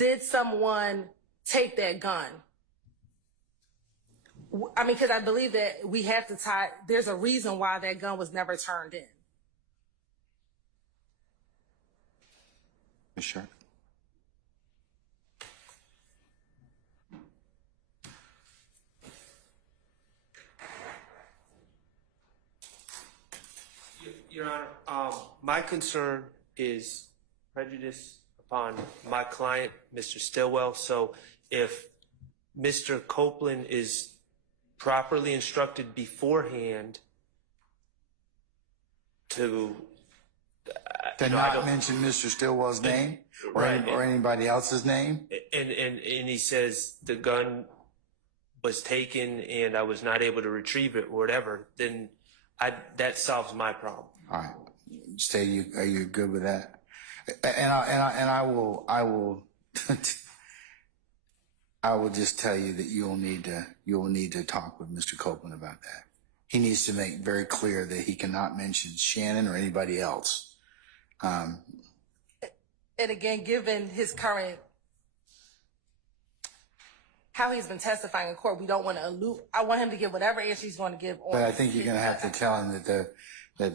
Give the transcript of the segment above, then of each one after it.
did someone take that gun? I mean, because I believe that we have to tie, there's a reason why that gun was never turned in. Sure. Your Honor, my concern is prejudice upon my client, Mr. Stillwell. So if Mr. Copeland is properly instructed beforehand to not mention Mr. Stillwell's name or, right, or anybody else's name, and he says the gun was taken and I was not able to retrieve it or whatever, then that solves my problem. all right. Say, are you good with that? And I will I will just tell you that you'll need to talk with Mr. Copeland about that. He needs to make very clear that he cannot mention Shannon or anybody else. And again, given his current, how he's been testifying in court, we don't want to allude. I want him to give whatever answer he's going to give. But I think you're going to have to tell him that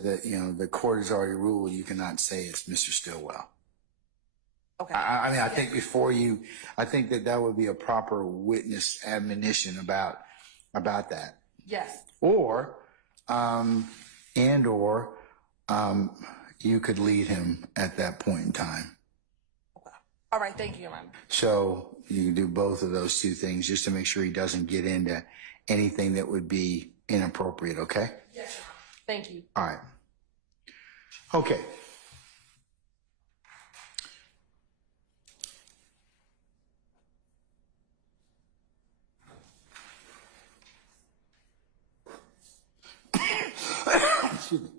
the court has already ruled you cannot say it's Mr. Stillwell. Okay. I mean, I think before you, I think that would be a proper witness admonition about that. Yes. Or, you could lead him at that point in time. Okay. All right. Thank you, Your Honor. So you can do both of those two things just to make sure he doesn't get into anything that would be inappropriate. Okay? Yes, Your Honor. Thank you. All right. Okay. Excuse me.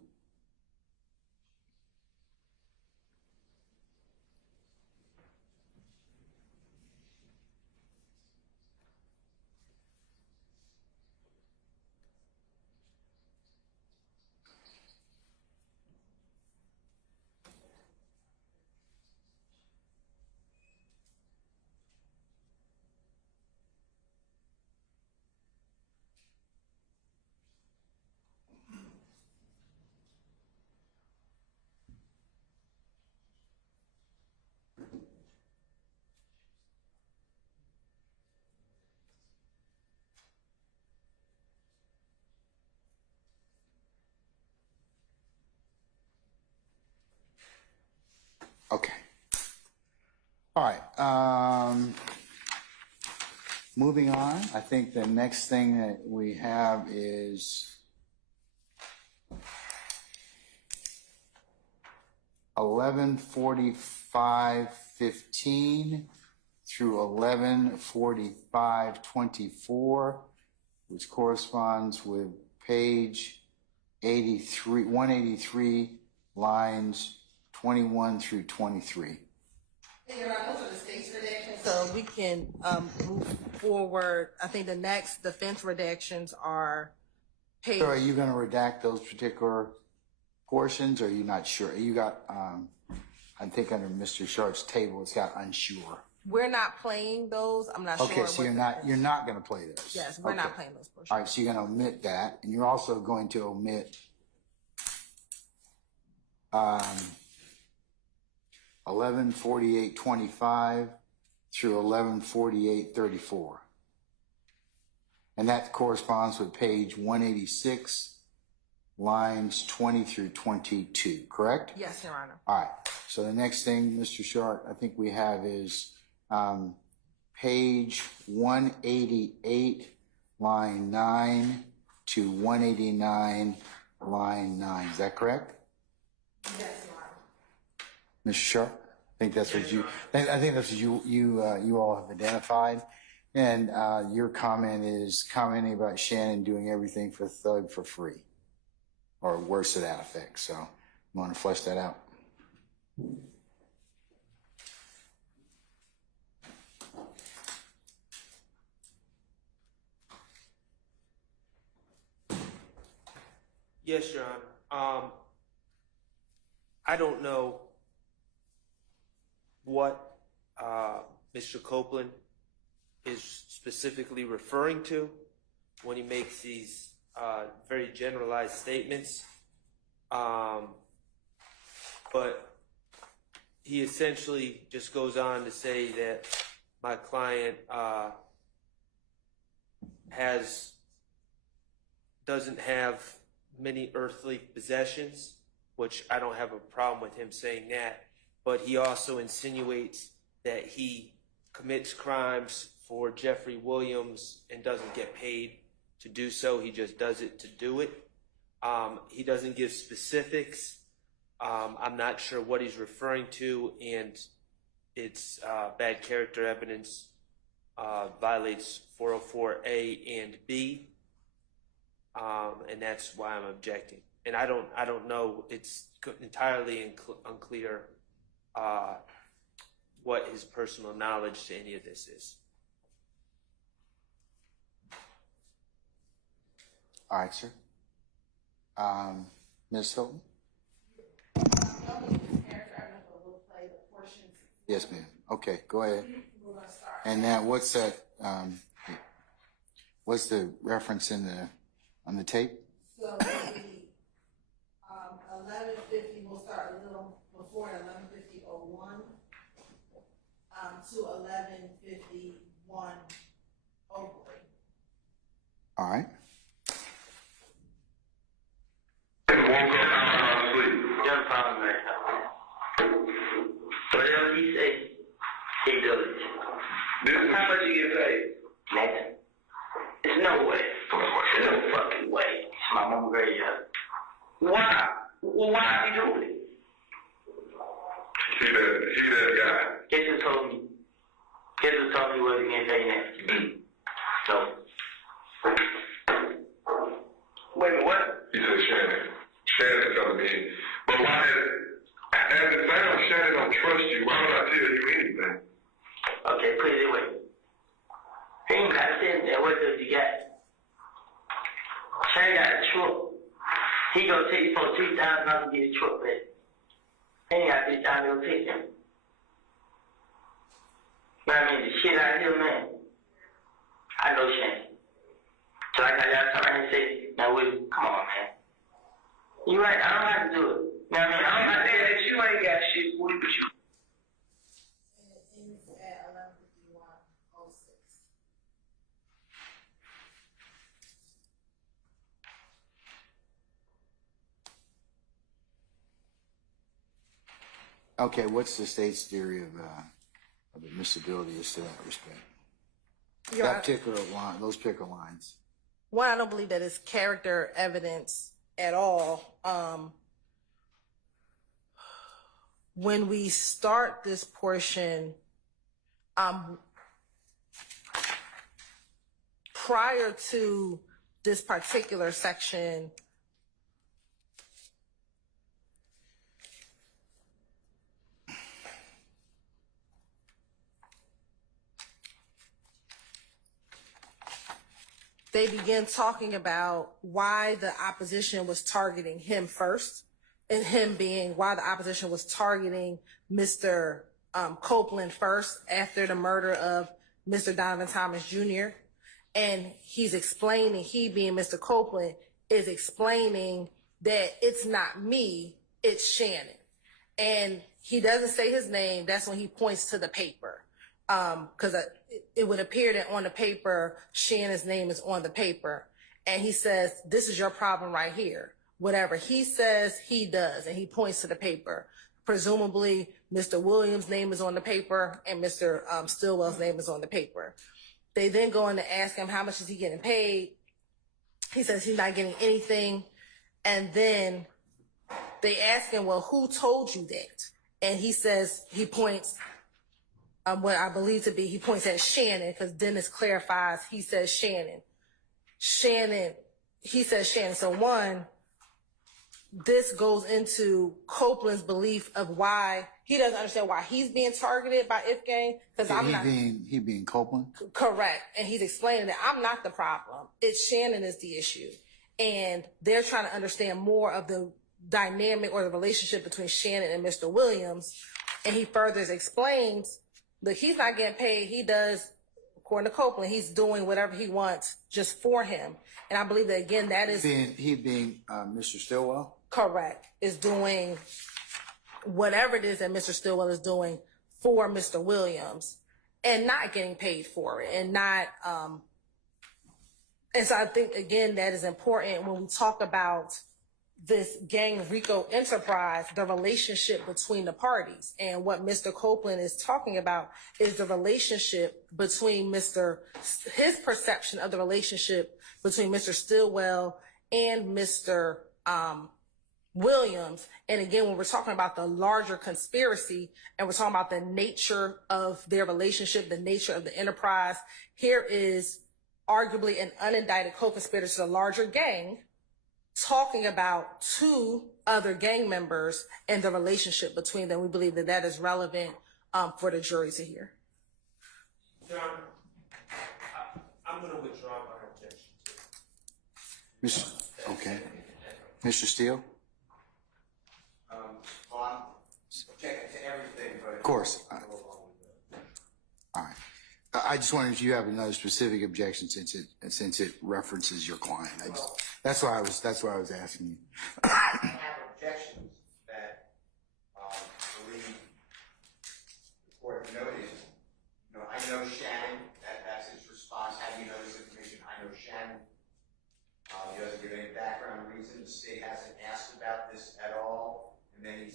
Okay. All right. Moving on, I think the next thing that we have is 11:45:15 through 11:45:24, which corresponds with page 183, lines 21 through 23. Those are the state's redactions. So we can move forward. I think the next defense redactions are page. So are you going to redact those particular portions, or are you not sure? You got, I think under Mr. Sharp's table, it's got unsure. We're not playing those. I'm not sure. Okay, so you're not going to play those. Yes, we're not playing those portions. All right, so you're going to omit that, and you're also going to omit 11:48:25 through 11:48:34, and that corresponds with page 186, lines 20 through 22. Correct? Yes, Your Honor. All right. So the next thing, Mr. Sharp, I think we have is page 188, line 9 to 189, line 9. Is that correct? Yes, Your Honor. Mr. Sharp, I think that's what you all have identified, and your comment is commenting about Shannon doing everything for Thug for free, or worse to that effect. So, you want to flesh that out? Yes, Your Honor. I don't know what Mr. Copeland is specifically referring to when he makes these very generalized statements. But he essentially just goes on to say that my client doesn't have many earthly possessions, which I don't have a problem with him saying that, but he also insinuates that he commits crimes for JefferyWilliams and doesn't get paid to do so. He just does it to do it. He doesn't give specifics. I'm not sure what he's referring to, and it's bad character evidence, violates 404A and B, and that's why I'm objecting. And I don't know. It's entirely unclear what his personal knowledge to any of this is. All right, sir. Ms. Hilton? Yes, ma'am. Okay, go ahead. And now, what's that? What's the reference on the tape? So the 1150 will start a little before 1150:01 to 1151:03. All right. Whatever he say, he does it. How much you get paid? Nothing. There's no way. There's no fucking way. It's my mom graveyard. Why? Well, why is he doing it? He that guy. Guess who told me? Guess who told me what he getting paid next? So. Wait a minute, what? He said Shannon. Shannon telling me. But why as it sounds, Shannon don't trust you. Why would I tell you anything? Okay, put it this way. He ain't got to say that. What does he got? Shannon got a truck. He gonna take you for $3,000 to get his truck back. He ain't got $3,000 to take him. But I mean, the shit out here, man. I know Shannon. So I got y'all come around and say, now Willie, come on, man. You right, I don't have to do it. You know what I mean? I'm not saying that you ain't got shit, Willie, but you. And it ends at 1151:06. Okay, what's the state's theory of admissibility as to that respect? That particular line, those particular lines. One, I don't believe that it's character evidence at all. When we start this portion, prior to this particular section, they begin talking about why the opposition was targeting him first, and him being why the opposition was targeting Mr. Copeland first after the murder of Mr. Donovan Thomas Jr. And he's explaining, he being Mr. Copeland, is explaining that it's not me, it's Shannon. And he doesn't say his name. That's when he points to the paper. Because it would appear that on the paper, Shannon's name is on the paper. And he says, this is your problem right here. Whatever he says, he does. And he points to the paper. Presumably, Mr. Williams' name is on the paper and Mr. Stillwell's name is on the paper. They then go in to ask him, how much is he getting paid? He says he's not getting anything. And then they ask him, well, who told you that? And he says, he points, what I believe to be, he points at Shannon, because Dennis clarifies, he says Shannon. He says Shannon. So one, this goes into Copeland's belief of why he doesn't understand why he's being targeted by Ifgang. Because He being Copeland? Correct. And he's explaining that I'm not the problem. It's Shannon is the issue. And they're trying to understand more of the dynamic or the relationship between Shannon and Mr. Williams. And he further explains Look, he's not getting paid. He does, according to Copeland, he's doing whatever he wants just for him. And I believe that, again, that is He being Mr. Stillwell? correct, is doing whatever it is that Mr. Stillwell is doing for Mr. Williams and not getting paid for it and not, and so I think, again, that is important when we talk about this gang RICO enterprise, the relationship between the parties. And what Mr. Copeland is talking about is the relationship between his perception of the relationship between Mr. Stillwell and Mr. Williams. And again, when we're talking about the larger conspiracy and we're talking about the nature of their relationship, the nature of the enterprise, here is arguably an unindicted co-conspirator to the larger gang talking about two other gang members and the relationship between them. We believe that that is relevant for the jury to hear. John, I'm going to withdraw my objection. Okay. Mr. Steele? Well, I'm objecting to everything, but Of course. All right. I just wondered if you have another specific objection since it references your client. That's why I was asking you. I have objections that I believe the court noted. I know Shannon. That's his response. How do you know this information? I know Shannon. He doesn't give any background reason. The state hasn't asked about this at all. And then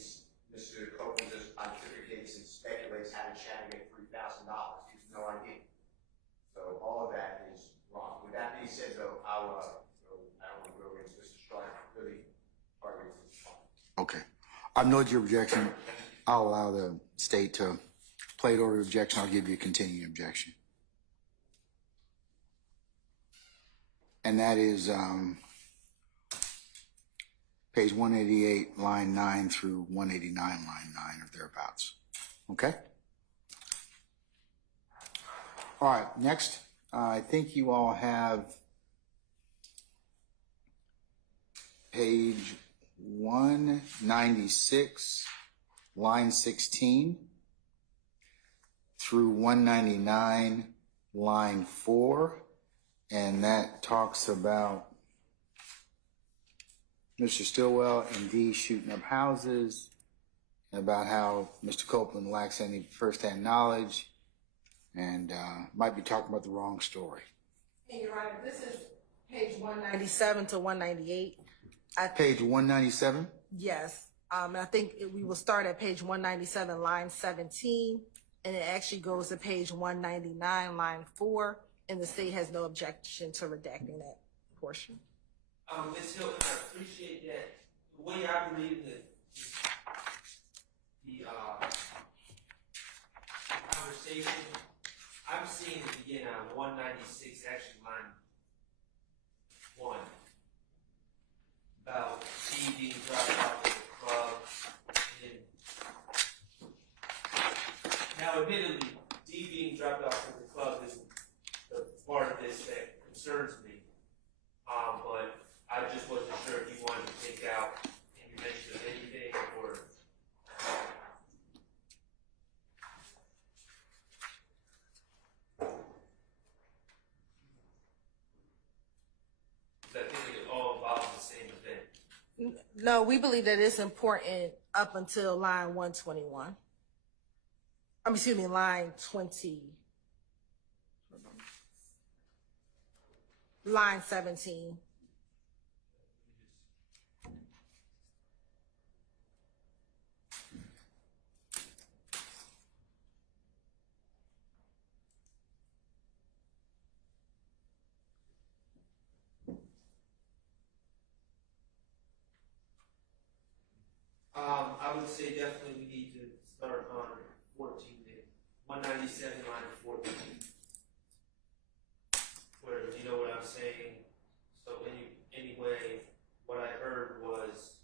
Mr. Copeland just pontificates and speculates how did Shannon get $3,000. He has no idea. So all of that is wrong. With that being said, though, I don't want to go into Mr. Strong. Really targets his fine. Okay. I've noted your objection. I'll allow the state to play it over your objection. I'll give you a continuing objection. And that is page 188, line 9 through 189, line 9 or thereabouts. Okay? All right, next, I think you all have page 196, line 16 through 199, line 4, and that talks about Mr. Stillwell and D shooting up houses, and about how Mr. Copeland lacks any firsthand knowledge, and might be talking about the wrong story. And you're right, this is page 197 to 198. Page 197? Yes. And I think we will start at page 197, line 17, and it actually goes to page 199, line 4, and the state has no objection to redacting that portion. Ms. Hilton, I appreciate that. The way I'm reading the conversation, I'm seeing it begin on 196, actually line 1, about D being dropped off at the club. Now, admittedly, D being dropped off at the club isn't the part of this that concerns me, but I just wasn't sure if you wanted to take out any mention of anything or. I think it all involves the same event. No, we believe that it's important up until line 121. Excuse me, line 20. Line 17. I would say definitely we need to start on 14, 197, line 14. Where, you know what I'm saying? So anyway, what I heard was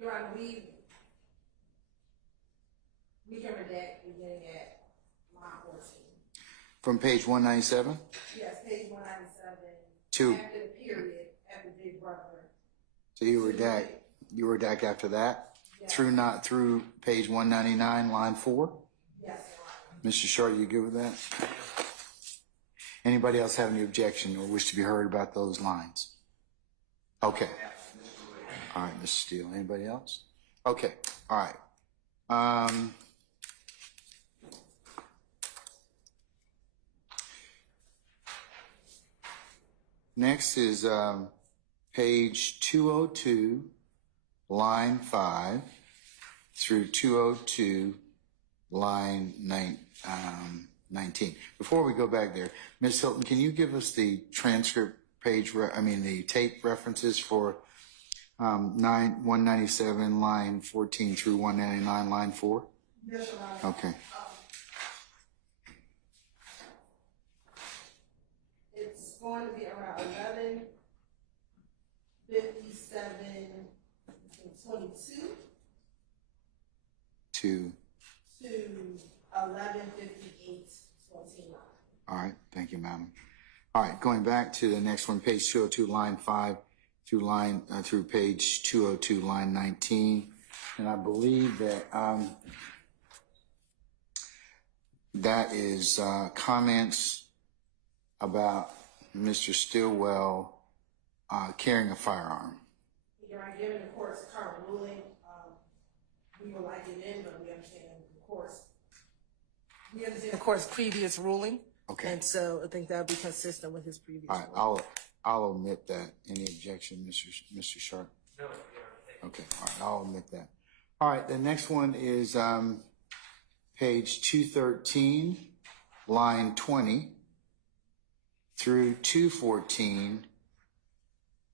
Your Honor, we can redact beginning at line 14. From page 197? Yes, page 197. To. After the period, after Big Brother. So you redact after that? Yes. Through page 199, line 4? Yes, Your Honor. Mr. Short, you good with that? Anybody else have any objection or wish to be heard about those lines? Okay. All right, Mr. Steele. Anybody else? Okay. All right. Next is page 202, line 5 through 202, line 19. Before we go back there, Ms. Hilton, can you give us the transcript page, the tape references for 197, line 14 through 199, line 4? Yes, Your Honor. Okay. It's going to be around 11:57 and 22 to 11:58 29. All right. Thank you, madam. All right. Going back to the next one, page 202, line 5 through page 202, line 19. And I believe that that is comments about Mr. Stillwell carrying a firearm. Your Honor, given the court's current ruling, we would like it in, but we understand the court's previous ruling. Okay. And so I think that would be consistent with his previous All right. ruling. I'll omit that. Any objection, Mr. Sharp? No. Okay. All right. I'll omit that. All right. The next one is page 213, line 20 through 214,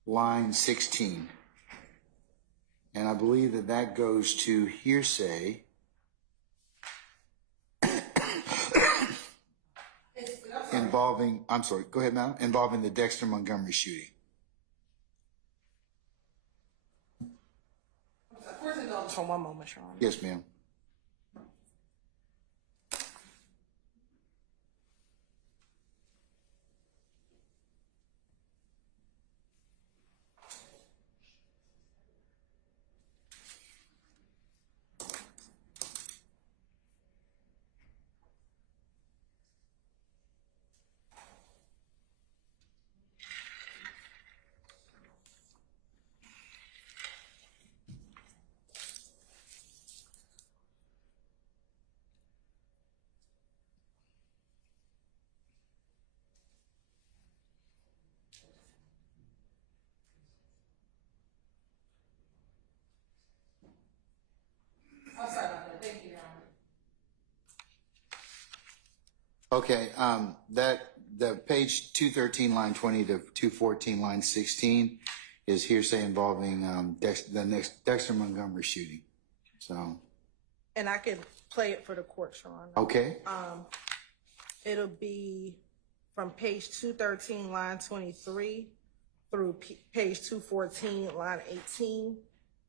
line 16. And I believe that that goes to hearsay. Involving the Dexter Montgomery shooting. For one moment, Your Honor. Yes, ma'am. I'm sorry about that. Thank you, Your Okay, the page 213, line 20 to 214, line 16 is hearsay involving Dexter Montgomery shooting. So. And I can play it for the court, Your Honor. Okay. It'll be from page 213, line 23 through page 214, line 18.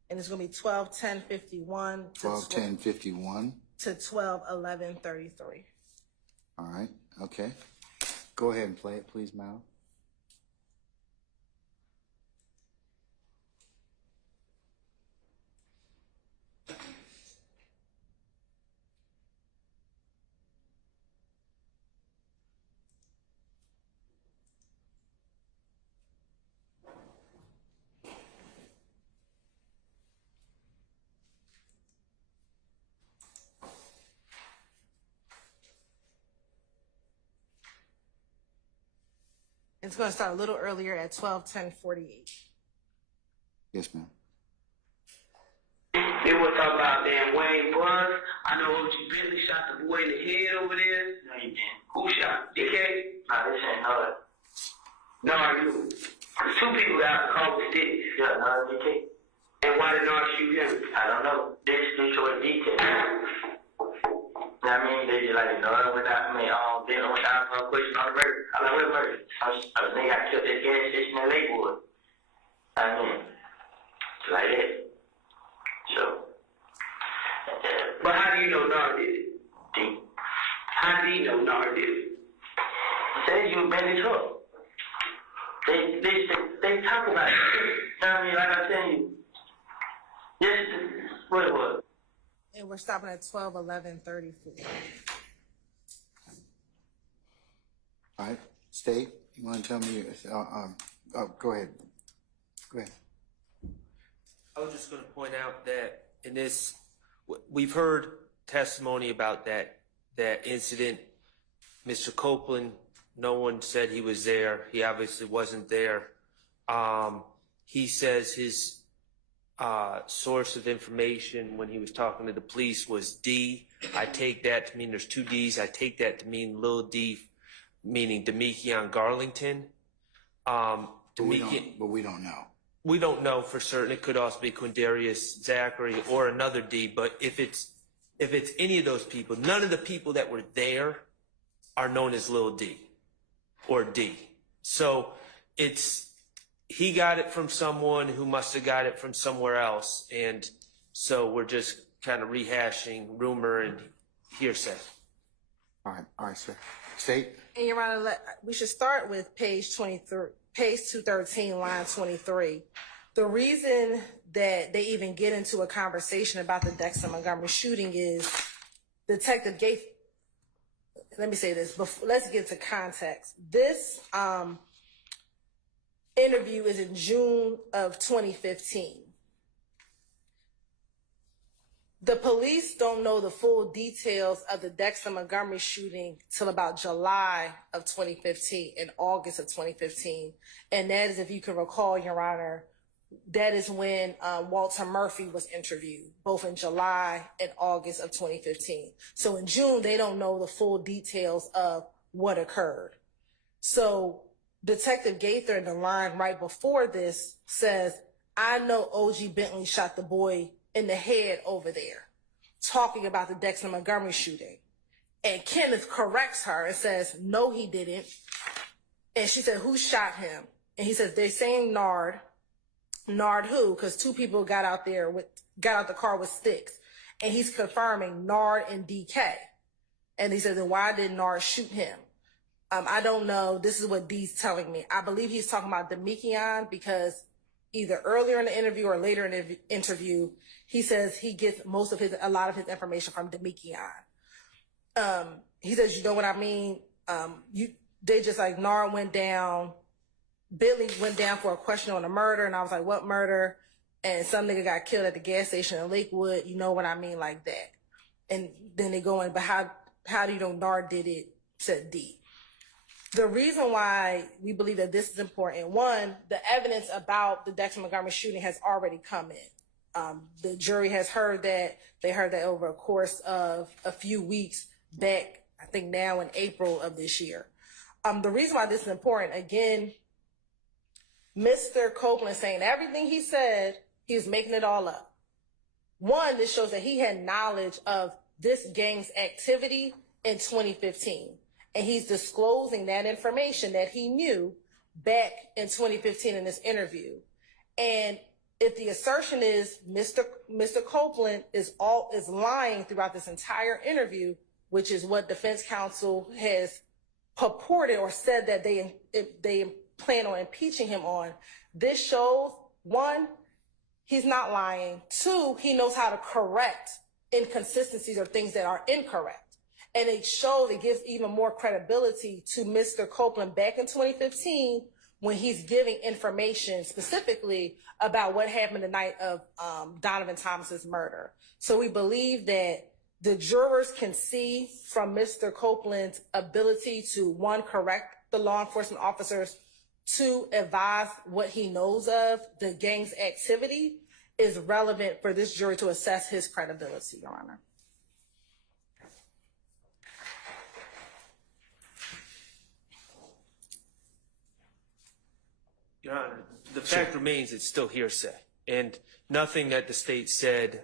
And it's going to be 12:10:51 to 12:10:51 to 12:11:33. All right. Okay. Go ahead and play it, please, Mal. It's going to start a little earlier at 12:10:48. Yes, ma'am. They were talking about damn Wayne Barnes. I know OG Bentley shot the boy in the head over there. No, he didn't. Who shot? DK? Nah, this ain't no. No, you. Two people got caught with sticks. Yeah, no, DK. And why did not shoot him? I don't know. They just Detroit DK. I mean, they just like, no, without me, they don't have a question on the murder. I like, what murder? I think I killed that gas station in Lakewood. I mean, it's like that. So, but how do you know Nard did it, D? How do you know Nard did it? Say you been his hook. They talk about it. I mean, like I tell you, yes, what it was. And we're stopping at 12:11:34. All right, State, you want to tell me? Go ahead. Go ahead. I was just going to point out that in this, we've heard testimony about that incident. Mr. Copeland, no one said he was there. He obviously wasn't there. He says his source of information when he was talking to the police was D. I take that to mean there's two D's. I take that to mean Lil D, meaning Demekion Garlington. But we don't know. We don't know for certain. It could also be Quindarius Zachary or another D. But if it's any of those people, none of the people that were there are known as Lil D or D. So he got it from someone who must have got it from somewhere else, and so we're just kind of rehashing rumor and hearsay. All right, sir. State. And Your Honor, we should start with page 23, page 213, line 23. The reason that they even get into a conversation about the Dexter Montgomery shooting is Detective Gates. Let me say this, before, let's get to context. This interview is in June of 2015. The police don't know the full details of the Dexter Montgomery shooting till about July of 2015 and August of 2015. And that is, if you can recall, Your Honor, that is when Walter Murphy was interviewed, both in July and August of 2015. So in June, they don't know the full details of what occurred. So Detective Gaither in the line right before this says, I know OG Bentley shot the boy in the head over there, talking about the Dexter Montgomery shooting. And Kenneth corrects her and says, no, he didn't. And she said, who shot him? And he says, they're saying Nard. Nard who? Because two people got out the car with sticks. And he's confirming Nard and DK. And he says, then why did Nard shoot him? I don't know. This is what D's telling me. I believe he's talking about Demekion because either earlier in the interview or later in the interview, he says he gets a lot of his information from Demekion. He says, you know what I mean? They just like Nard went down. Billy went down for a question on a murder, and I was like, what murder? And some nigga got killed at the gas station in Lakewood. You know what I mean? Like that. And then they go in, but how do you know Nard did it? Said D. The reason why we believe that this is important, one, the evidence about the Dexter Montgomery shooting has already come in. The jury has heard that. They heard that over a course of a few weeks back, I think now in April of this year. The reason why this is important, again, Mr. Copeland saying everything he said, he was making it all up. One, this shows that he had knowledge of this gang's activity in 2015. And he's disclosing that information that he knew back in 2015 in this interview. And if the assertion is Mr. Copeland is lying throughout this entire interview, which is what defense counsel has purported or said that they plan on impeaching him on, this shows, one, he's not lying. Two, he knows how to correct inconsistencies or things that are incorrect. And it shows, it gives even more credibility to Mr. Copeland back in 2015 when he's giving information specifically about what happened the night of Donovan Thomas's murder. So we believe that the jurors can see from Mr. Copeland's ability to, one, correct the law enforcement officers, two, advise what he knows of the gang's activity is relevant for this jury to assess his credibility, Your Honor. Your Honor, the fact remains it's still hearsay, and nothing that the state said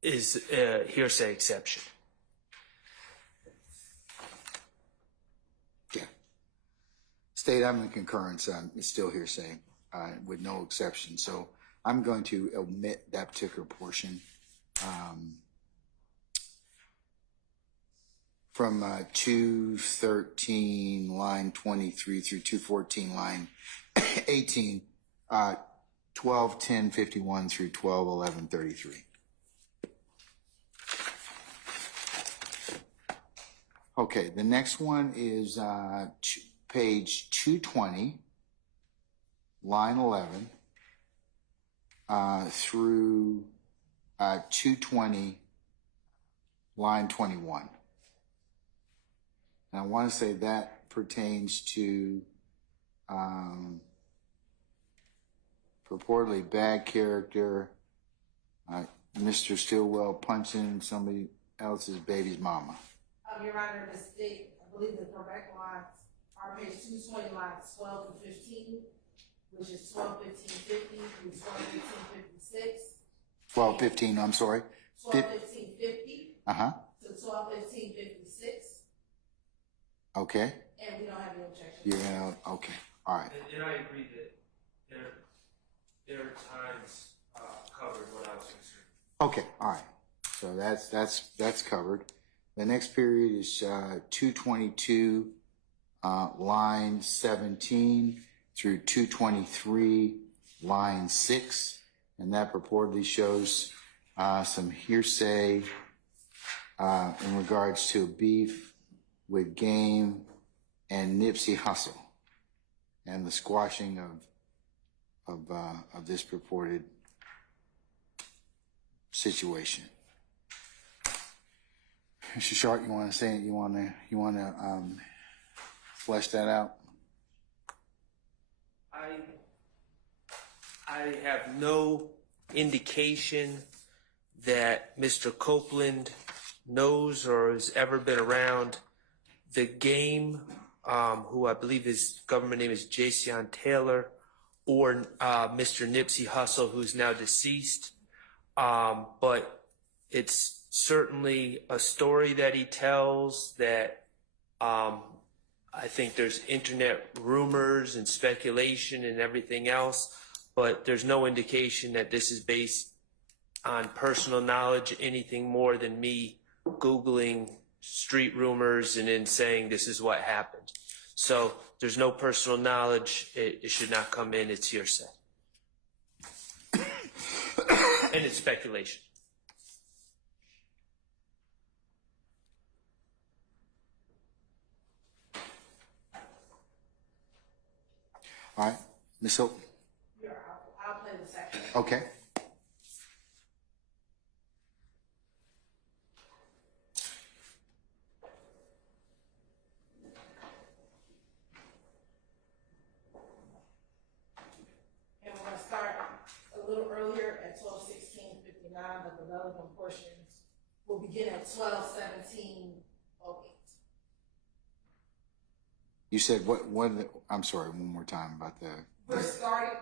is a hearsay exception. Yeah. State, I'm in concurrence. It's still hearsay with no exception. So I'm going to omit that particular portion. From 213 line 23 through 214 line 18, 12:10:51 through 12:11:33. Okay, the next one is page 220, line 11, through 220, line 21. And I want to say that pertains to purportedly bad character, Mr. Stillwell punching somebody else's baby's mama. Your Honor, the state, I believe the correct lines are page 220, lines 12 to 15, which is 12:15:50 through 12:15:56. 12:15, I'm sorry. 12:15:50 Uh-huh. to 12:15:56. Okay. And we don't have any objections. You're gonna, okay, all right. And I agree that there are times covered what I was concerned. Okay, all right. So that's covered. The next period is 222, line 17 through 223, line 6, and that purportedly shows some hearsay in regards to beef with Game and Nipsey Hussle and the squashing of this purported situation. Mr. Sharp, you want to say it? You want to flesh that out? I have no indication that Mr. Copeland knows or has ever been around the Game, who I believe his government name is Jason Taylor, or Mr. Nipsey Hussle, who's now deceased. But it's certainly a story that he tells that I think there's internet rumors and speculation and everything else, but there's no indication that this is based on personal knowledge, anything more than me Googling street rumors and then saying this is what happened. So there's no personal knowledge. It should not come in. It's hearsay. And it's speculation. All right, Ms. Hilton. Yeah, I'll play the section. Okay. And we're going to start a little earlier at 12:16:59, but the relevant portions will begin at 12:17:08. You said what? I'm sorry. One more time about the. We're starting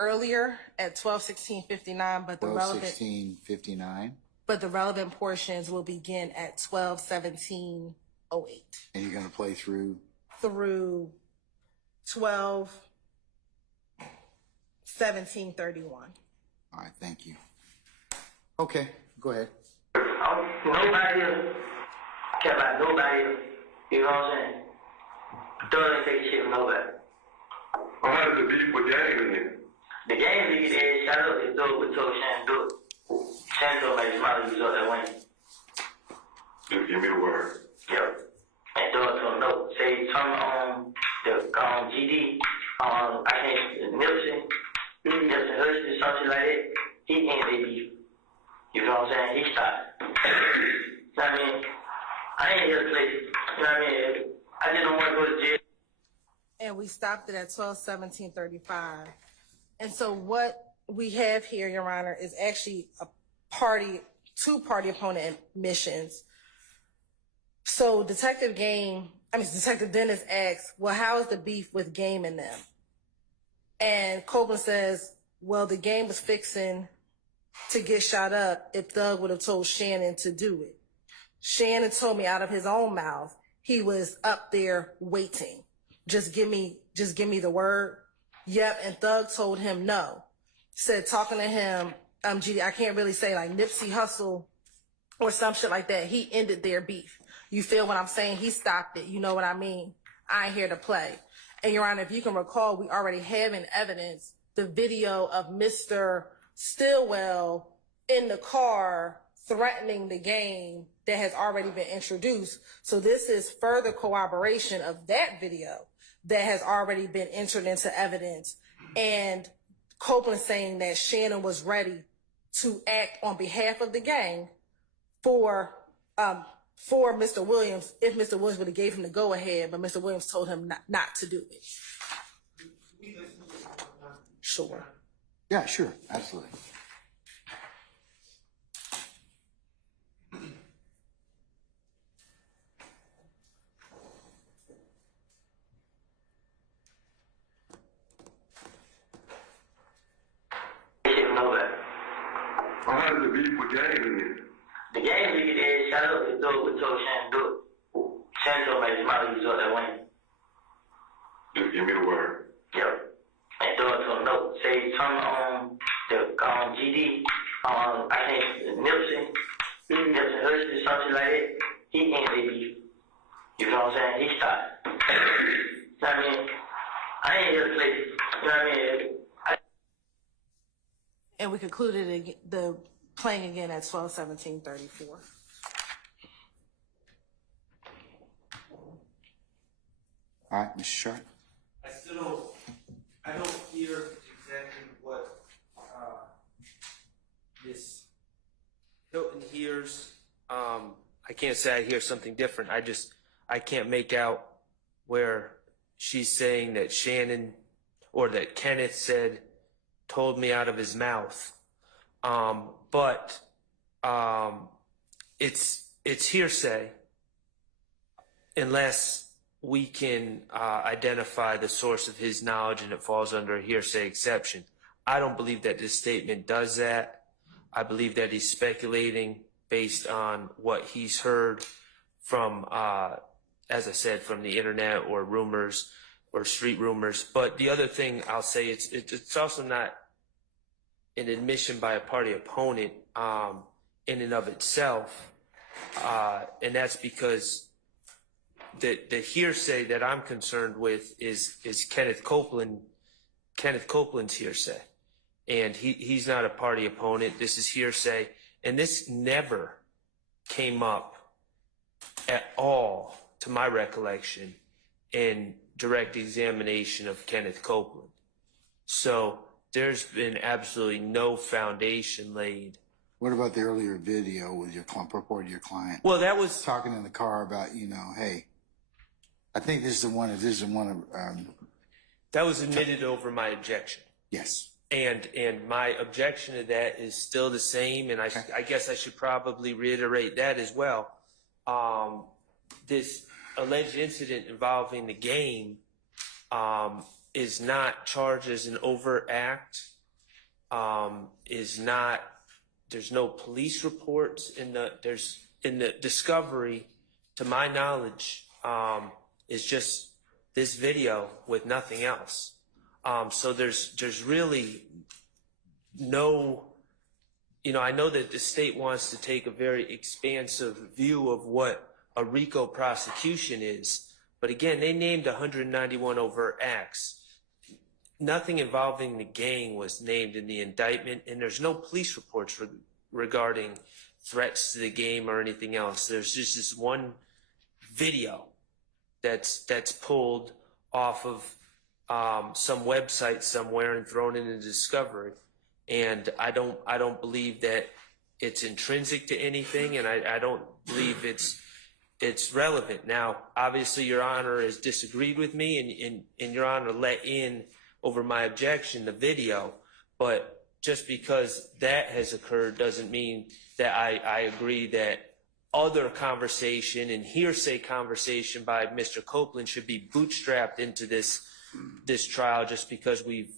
earlier at 12:16:59, but the relevant 12:16:59. But the relevant portions will begin at 12:17:08 And you're gonna play through 12:17:31. All right, thank you. Okay, go ahead. Nobody else care about nobody else. You know what I'm saying? Don't take shit from nobody. Well, how did the beef with Game in here? The game nigga did shut up and throw it told Shan do it. Shan told me his mother was up that way. Just give me the word. Yep. And throw it to him, no. Say something on the GD, I can't, Nipsey Hussle, something like that. He ain't the beef. You know what I'm saying? He stopped. You know what I mean? I ain't here to play. You know what I mean? I just don't want to go to jail. And we stopped it at 12:17:35. And so what we have here, Your Honor, is actually two party opponent admissions. So Detective Dennis asks, well, how is the beef with Game and them? And Copeland says, well, the Game was fixing to get shot up if Thug would have told Shannon to do it. Shannon told me out of his own mouth he was up there waiting. Just give me the word. Yep, and Thug told him no. said talking to him, GD, I can't really say like Nipsey Hussle or some shit like that. He ended their beef. You feel what I'm saying? He stopped it. You know what I mean? I ain't here to play. And Your Honor, if you can recall, we already have in evidence the video of Mr. Stillwell in the car threatening the game that has already been introduced. So this is further corroboration of that video that has already been entered into evidence. And Copeland saying that Shannon was ready to act on behalf of the gang for Mr. Williams, if Mr. Williams would have gave him the go-ahead, but Mr. Williams told him not to do it. Sure. Yeah, sure, absolutely. How did the beef with gang in? The game league is shut up and do it. We told Shannon to do it. Shannon told me his mother was up that way. Just give me the word. Yep. And throw it to him. No. Say something on the GD. I think Nipsey Hussle, something like that. He ain't the beef. You know what I'm saying? He stopped. You know what I mean? I ain't here to play. You know what I mean? And we concluded the playing again at 12-17-34. All right, Mr. Sharp. I don't hear exactly what Miss Hilton hears. I can't say I hear something different. I can't make out where she's saying that Shannon or that Kenneth said, told me out of his mouth. But it's hearsay unless we can identify the source of his knowledge and it falls under a hearsay exception. I don't believe that this statement does that. I believe that he's speculating based on what he's heard from, as I said, from the internet or rumors or street rumors. But the other thing I'll say, it's also not an admission by a party opponent in and of itself, and that's because the hearsay that I'm concerned with is Kenneth Copeland's hearsay, and he's not a party opponent. This is hearsay, and this never came up at all, to my recollection, in direct examination of Kenneth Copeland. So there's been absolutely no foundation laid. What about the earlier video with your purported your client? Well, that was talking in the car about, hey, I think this is the one. That was admitted over my objection. Yes. And my objection to that is still the same, and I guess I should probably reiterate that as well. This alleged incident involving the game is not charged as an overt act. There's no police reports in the discovery, to my knowledge, is just this video with nothing else. So there's really no, I know that the state wants to take a very expansive view of what a RICO prosecution is, but again, they named 191 overt acts. Nothing involving the gang was named in the indictment, and there's no police reports regarding threats to the game or anything else. There's just this one video that's pulled off of some website somewhere and thrown into discovery, and I don't believe that it's intrinsic to anything, and I don't believe it's relevant. Now, obviously, Your Honor has disagreed with me, and Your Honor let in over my objection the video, but just because that has occurred doesn't mean that I agree that other conversation and hearsay conversation by Mr. Copeland should be bootstrapped into this trial just because we've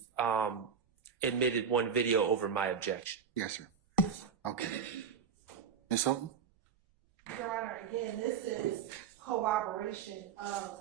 admitted one video over my objection. Yes, sir. Okay. Ms. Hilton? Your Honor, again, this is corroboration of